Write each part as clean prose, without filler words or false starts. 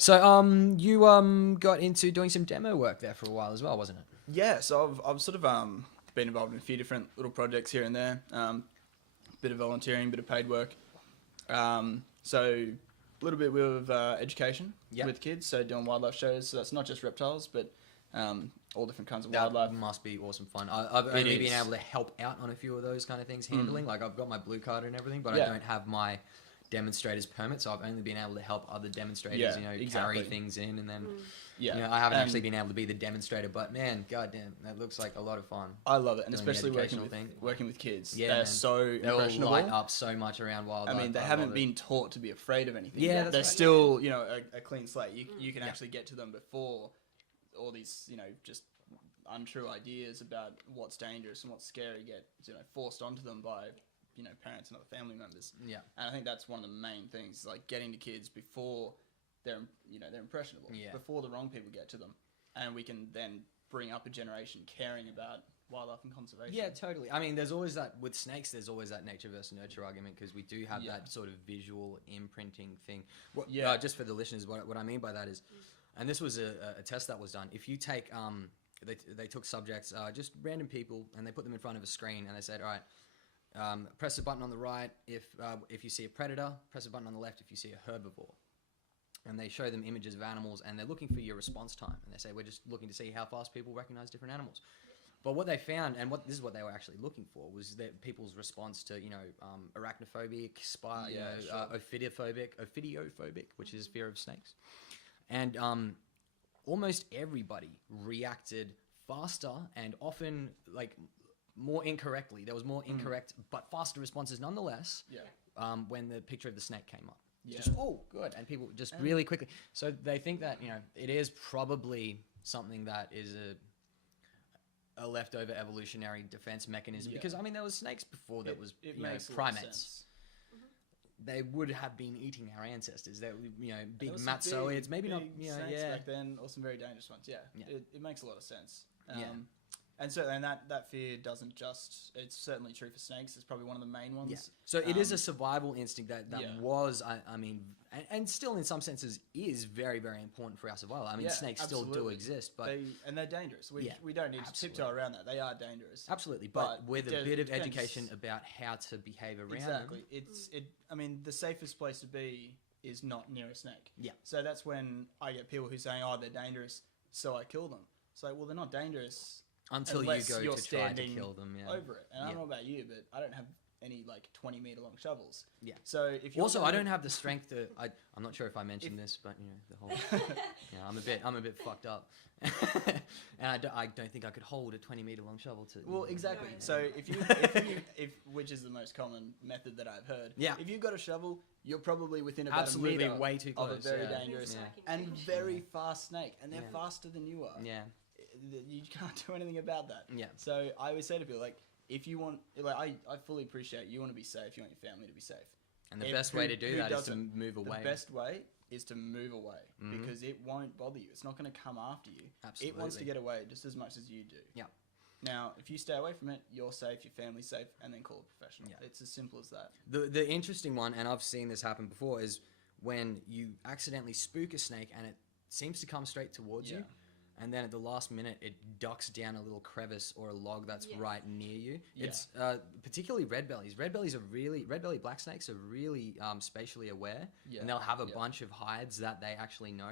So you got into doing some demo work there for a while as well, wasn't it? Yeah, so I've sort of been involved in a few different little projects here and there. Bit of volunteering, bit of paid work. So a little bit with education with kids. So doing wildlife shows. So that's not just reptiles, but all different kinds of wildlife. That must be awesome fun. I've only been able to help out on a few of those kind of things, handling. Like I've got my blue card and everything, but I don't have my demonstrator's permit, so I've only been able to help other demonstrators, carry things in, and then I haven't actually been able to be the demonstrator. But man, goddamn, that looks like a lot of fun. I love it, and especially working with kids. Yeah, they're so impressionable. They'll light up so much around wildlife. I mean, they haven't been taught to be afraid of anything. Yeah, they're still a clean slate. You can actually get to them before all these just untrue ideas about what's dangerous and what's scary get forced onto them by parents and other family members. Yeah. And I think that's one of the main things, like getting to kids before they're impressionable, before the wrong people get to them. And we can then bring up a generation caring about wildlife and conservation. Yeah, totally. I mean, there's always that, with snakes, there's always that nature versus nurture argument, because we do have that sort of visual imprinting thing. Just for the listeners, what I mean by that is, and this was a test that was done, if you take, they took subjects, just random people, and they put them in front of a screen, and they said, all right, press a button on the right if you see a predator, press a button on the left if you see a herbivore. And they show them images of animals, and they're looking for your response time. And they say, we're just looking to see how fast people recognize different animals. But what they found, and this is what they were actually looking for, was that people's response to, arachnophobic, ophidiophobic, which is fear of snakes. And almost everybody reacted faster and often, more incorrectly. There was more incorrect but faster responses nonetheless when the picture of the snake came up. Just, oh, good. And people just really quickly. So they think that, it is probably something that is a leftover evolutionary defense mechanism. Because, I mean, there was snakes before that was, primates. They would have been eating our ancestors. They were, big matzoids. Maybe not, snakes back then, or some very dangerous ones. It makes a lot of sense. And so, that fear doesn't it's certainly true for snakes. It's probably one of the main ones. Yeah. So it is a survival instinct that was, I mean, and still in some senses is very, very important for our survival. I mean, snakes still do exist, but... they're dangerous. We don't need to tiptoe around that. They are dangerous. Absolutely, but with a bit of education about how to behave around them. I mean, the safest place to be is not near a snake. Yeah. So that's when I get people who saying, oh, they're dangerous, so I kill them. It's like, well, they're not dangerous... Until you go to try to kill them, over it. And I don't know about you, but I don't have any 20-meter long shovels. Yeah. So if you I don't have the strength to. I'm not sure if I mentioned this, but the whole. I'm a bit fucked up, and I don't think I could hold a 20-meter long shovel to. Well, exactly. So if which is the most common method that I've heard. Yeah. If you've got a shovel, you're probably within about a meter way too close of a very dangerous and very fast snake, and they're faster than you are. Yeah. You can't do anything about that. Yeah. So I always say to people, if you want, I fully appreciate you want to be safe. You want your family to be safe. And the best way to do that is to move away. The best way is to move away because it won't bother you. It's not going to come after you. Absolutely. It wants to get away just as much as you do. Yeah. Now, if you stay away from it, you're safe, your family's safe, and then call a professional. Yeah. It's as simple as that. The interesting one, and I've seen this happen before, is when you accidentally spook a snake and it seems to come straight towards you. And then at the last minute, it ducks down a little crevice or a log that's right near you. Yeah. It's particularly red bellies. Red belly black snakes are really spatially aware, and they'll have a bunch of hides that they actually know.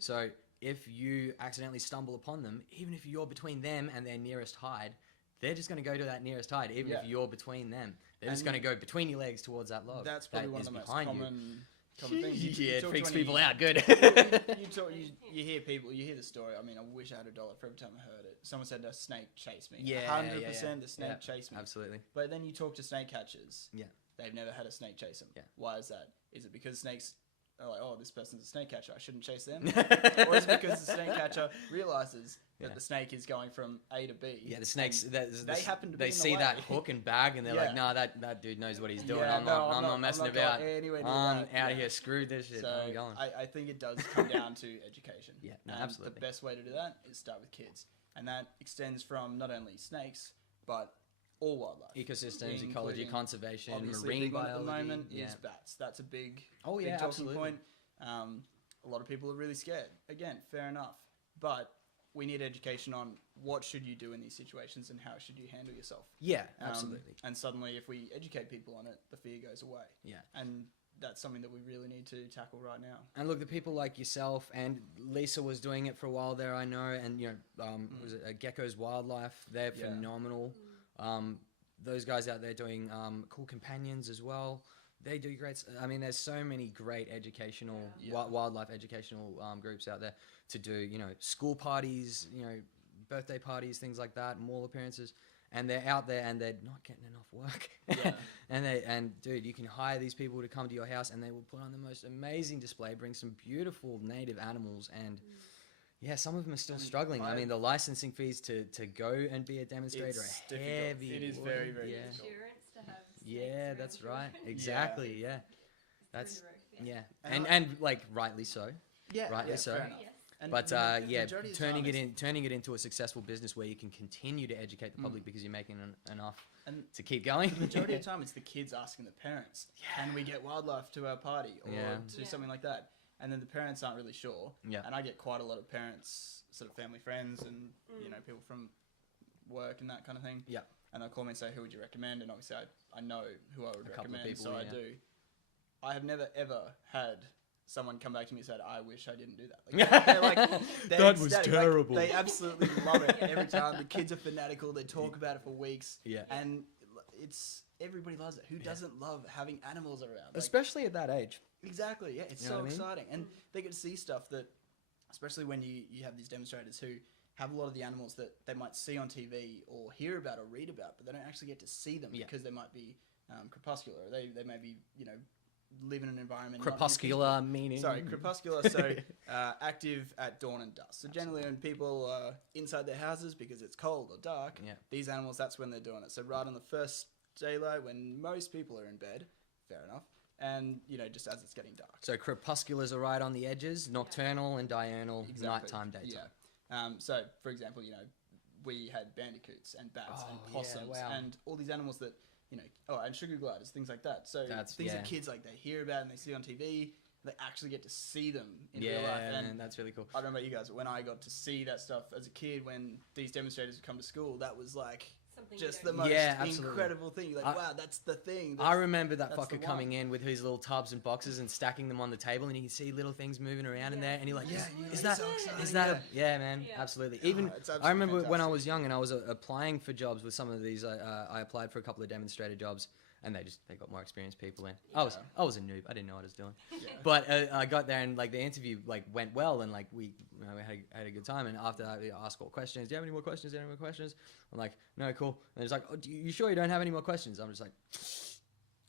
So if you accidentally stumble upon them, even if you're between them and their nearest hide, they're just going to go to that nearest hide. Even if you're between them, they're just going to go between your legs towards that log. That's probably one of the most common things. It freaks people out. Good. You hear people. You hear the story. I mean, I wish I had $1 for every time I heard it. Someone said a snake chased me. 100% the snake chased me. Absolutely. But then you talk to snake catchers. Yeah. They've never had a snake chase them. Yeah. Why is that? Is it because snakes are like, oh, this person's a snake catcher, I shouldn't chase them? Or is it because the snake catcher realizes that the snake is going from A to B? Yeah, the snakes, happen to be they see that hook and bag and they're like, nah, that dude knows what he's doing. I'm not messing about. I'm out of here. Screw this shit. So I'm going. I think it does come down to education. Yeah, no, and absolutely. The best way to do that is start with kids. And that extends from not only snakes, but all wildlife. Ecosystems, ecology, conservation, obviously marine big one biology. at the moment is bats. That's a big, talking point. a lot of people are really scared. Again, fair enough. But we need education on what should you do in these situations and how should you handle yourself. Yeah, absolutely. And suddenly, if we educate people on it, the fear goes away. Yeah. And that's something that we really need to tackle right now. And look, the people like yourself and Lisa was doing it for a while there, I know. And, was it Gecko's Wildlife? They're phenomenal. Those guys out there doing Cool Companions as well. They do great. I mean, there's so many great educational, wildlife educational groups out there to do, school parties, birthday parties, things like that, mall appearances. And they're out there and they're not getting enough work. Yeah. and dude, you can hire these people to come to your house and they will put on the most amazing display, bring some beautiful native animals. And some of them are still struggling. I mean, the licensing fees to go and be a demonstrator are heavy. It is very, very difficult. Yeah, that's right. Exactly. Yeah. That's and like rightly so. Yeah, rightly so. Fair enough. And but turning it into a successful business where you can continue to educate the public because you're making enough to keep going. The majority of the time, it's the kids asking the parents, "Can we get wildlife to our party or to something like that?" And then the parents aren't really sure. Yeah. And I get quite a lot of parents, sort of family friends, and people from work and that kind of thing. Yeah. And they'll call me and say, "Who would you recommend?" And obviously, I know who I would recommend, people, so I do. I have never ever had someone come back to me and said, "I wish I didn't do that." They're that was terrible. They absolutely love it every time. The kids are fanatical. They talk about it for weeks. Yeah. And everybody loves it. Who doesn't love having animals around? Especially at that age. Exactly. Yeah, it's so exciting. And they get to see stuff that, especially when you have these demonstrators who have a lot of the animals that they might see on TV or hear about or read about, but they don't actually get to see them because they might be crepuscular. They may be, live in an environment. Crepuscular meaning. Sorry, crepuscular. So active at dawn and dusk. So generally, when people are inside their houses because it's cold or dark, these animals, that's when they're doing it. So right on the first daylight, when most people are in bed, fair enough, and just as it's getting dark. So crepusculars are right on the edges, nocturnal and diurnal, nighttime, daytime. Yeah. So for example, we had bandicoots and bats and possums and all these animals that. And sugar gliders, things like that. So things that kids they hear about and they see on TV, they actually get to see them in real life. And that's really cool. I don't know about you guys, but when I got to see that stuff as a kid, when these demonstrators would come to school, that was just the most incredible thing. You're like, wow, that's the thing. I remember that fucker coming in with his little tubs and boxes and stacking them on the table, and you can see little things moving around in there, and you're like, is that man? Yeah. Absolutely. Even I remember when I was young and I was applying for jobs with some of these. I applied for a couple of demonstrator jobs, and they got more experienced people in. I was a noob. I didn't know what I was doing. But I got there and the interview went well, and we had a good time. And after that, we asked all questions. Do you have any more questions? I'm like, no, cool. And it's like, oh, you sure you don't have any more questions? I'm just like,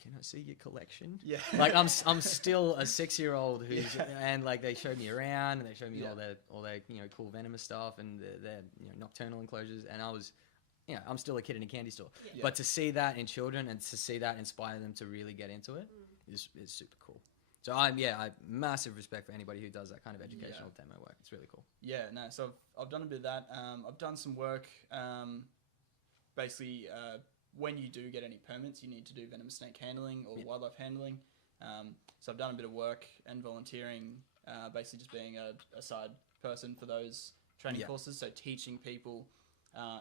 can I see your collection? Yeah. I'm still a 6-year-old who's and they showed me around and they showed me all their cool venomous stuff and their nocturnal enclosures, and I was. I'm still a kid in a candy store. Yeah. But to see that in children and to see that inspire them to really get into it is super cool. So I massive respect for anybody who does that kind of educational demo work. It's really cool. Yeah, no. So I've done a bit of that. I've done some work. Basically, when you do get any permits, you need to do venomous snake handling or wildlife handling. So I've done a bit of work and volunteering, basically just being a side person for those training courses. So teaching people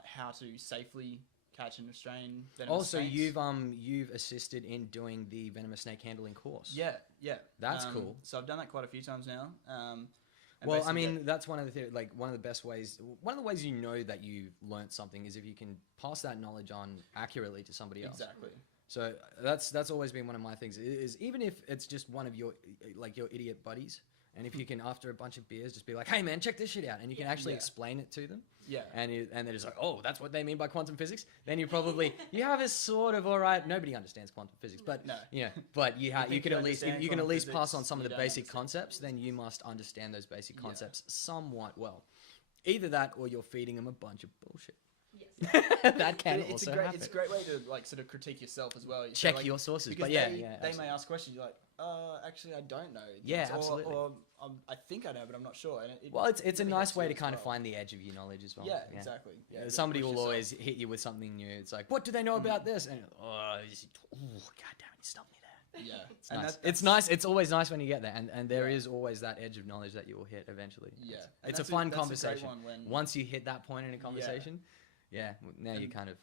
how to safely catch and restrain venomous snakes. You've assisted in doing the venomous snake handling course. Yeah. That's cool. So I've done that quite a few times now. Well, I mean, that's one of the one of the best ways. One of the ways you know that you've learnt something is if you can pass that knowledge on accurately to somebody else. Exactly. So that's always been one of my things. Is even if it's just one of your your idiot buddies. And if you can, after a bunch of beers, just be like, hey, man, check this shit out. And you can actually explain it to them. Yeah. And they're just like, oh, that's what they mean by quantum physics. Then you have a sort of, all right, nobody understands quantum physics. But, but you can at least pass on some of the basic concepts. Then you must understand those basic concepts somewhat well. Either that or you're feeding them a bunch of bullshit. Yes. That can also happen. It's a great way to sort of critique yourself as well. Check your sources. But they may ask questions. You're like, actually, I don't know. Yeah, absolutely. Or I think I know, but I'm not sure. And it's a nice way to kind of find the edge of your knowledge as well. Yeah, exactly. Yeah, somebody will always hit you with something new. It's like, what do they know about this? And god damn it, you stumped me there. Yeah, It's nice. It's nice. It's always nice when you get there, and there is always that edge of knowledge that you will hit eventually. Yeah, It's a fun conversation. Once you hit that point in a conversation, now you kind of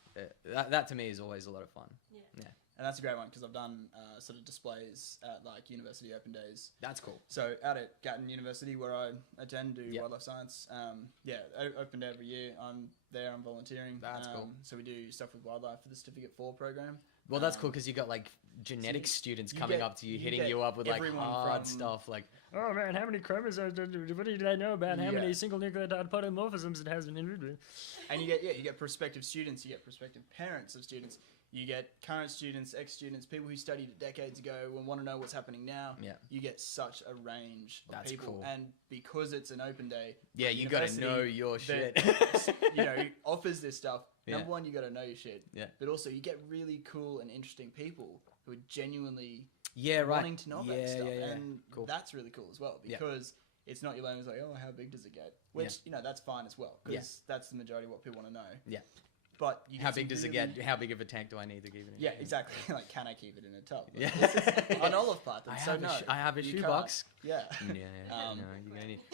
that to me is always a lot of fun. Yeah. And that's a great one because I've done sort of displays at like university open days. That's cool. So out at Gatton University where I attend, do wildlife science. Open day every year. I'm there. I'm volunteering. That's cool. So we do stuff with wildlife for the Certificate 4 program. Well, that's cool because you got like genetics students coming up to you, hitting you up with like hard stuff like, oh man, how many chromosomes? What do they know about how many single nucleotide polymorphisms it has in individual? And you get prospective students, you get prospective parents of students. You get current students, ex-students, people who studied it decades ago and want to know what's happening now. Yeah. You get such a range of That's people. cool. And because it's an open day... Yeah, you got to know your shit. Offers this stuff. Yeah. Number one, you got to know your shit. Yeah. But also, you get really cool and interesting people who are genuinely right. wanting to know about stuff. Yeah. And cool. That's really cool as well because... It's not your lame. It's like, oh, how big does it get? Which, that's fine as well. Because that's the majority of what people want to know. Yeah. But how big does it get? How big of a tank do I need to keep it in? Yeah, exactly. Like, can I keep it in a tub? Yeah. An olive python. I have a shoebox. Yeah.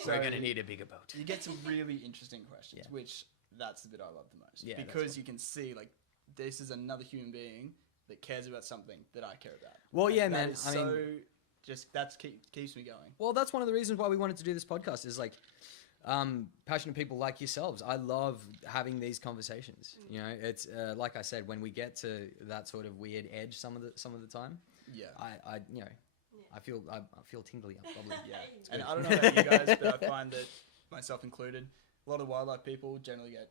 We're gonna need a bigger boat. You get some really interesting questions, which that's the bit I love the most. Yeah, because you can see like this is another human being that cares about something that I care about. Well, like, yeah, man. I mean, that keeps me going. Well, that's one of the reasons why we wanted to do this podcast. Is like. Passionate people like yourselves. I love having these conversations. You know, it's like I said, when we get to that sort of weird edge, some of the time. Yeah. I feel tingly up probably. Yeah. And I don't know about you guys, but I find that myself included, a lot of wildlife people generally get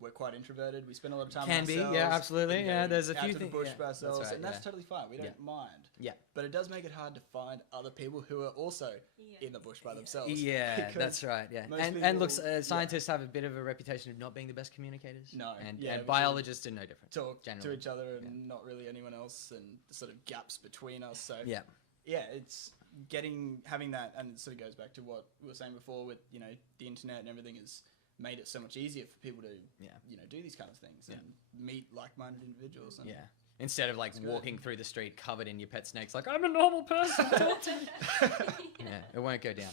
we're quite introverted. We spend a lot of time on ourselves. Yeah, absolutely. Yeah, there's a few things. Bush by ourselves, that's right, and that's totally fine. We don't mind. Yeah. But it does make it hard to find other people who are also in the bush by themselves. Yeah, that's right. Yeah, and look, scientists have a bit of a reputation of not being the best communicators. No, and biologists are no different. Talk to each other and not really anyone else, and the sort of gaps between us. So yeah, it's having that, and it sort of goes back to what we were saying before with the internet and everything is. Made it so much easier for people to do these kind of things and meet like-minded individuals. And instead of like walking through the street covered in your pet snakes, like I'm a normal person, talk to me. It won't go down.